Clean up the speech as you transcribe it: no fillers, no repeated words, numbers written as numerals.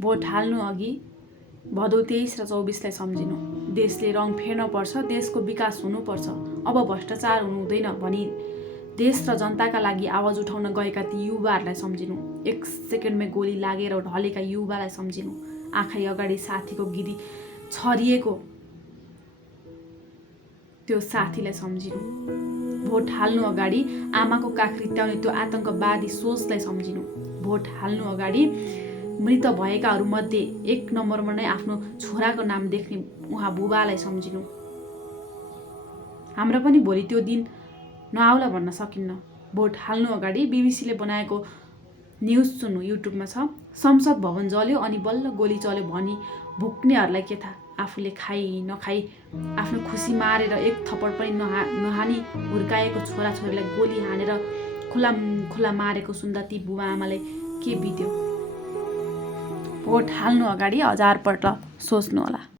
Vote हाल्नु अघि भदौ 23 र 24लाई सम्झिनु। देशले रङ फेर्न पर्छ, देशको विकास हुनुपर्छ, अब भ्रष्टाचार हुनु हुँदैन भनी देश र जनताका लागि आवाज उठाउन गएका ती युवाहरूलाई सम्झिनु। 1 सेकेन्डमै गोली लागेर ढलेका युवालाई सम्झिनु। आँखै अगाडि साथीको गिरी छरिएको त्यो साथीलाई सम्झिनु। भोट हाल्नु अगाडि आमाको काख रित्ताउने त्यो आतंकवादी सोचलाई सम्झिनु। भोट हाल्नु अगाडि मृत भएकाहरूमध्ये 1 नम्बरमा नै आफ्नो छोराको नाम देख्ने उहाँ बुबालाई सम्झिनु। हाम्रो पनि भोलि त्यो दिन नआउला भन्न सकिन्न। भोट हाल्नु अगाडि बीबीसीले बनाएको न्युज सुन्नु, युट्युबमा छ। संसद भवन जल्यो अनि बल्ल गोली चल्यो भनी भुक्नेहरूलाई के थाहा। आफूले खाई नखाई आफ्नो खुसी मारेर 1 थप्पड पनि नहानी हुर्काएको छोराछोरीलाई गोली हानेर खुला मारेको सुन्दा ती बुबा आमालाई के बित्यो। भोट हाल्नु अगाडि 1000 पल्ट सोच्नु होला।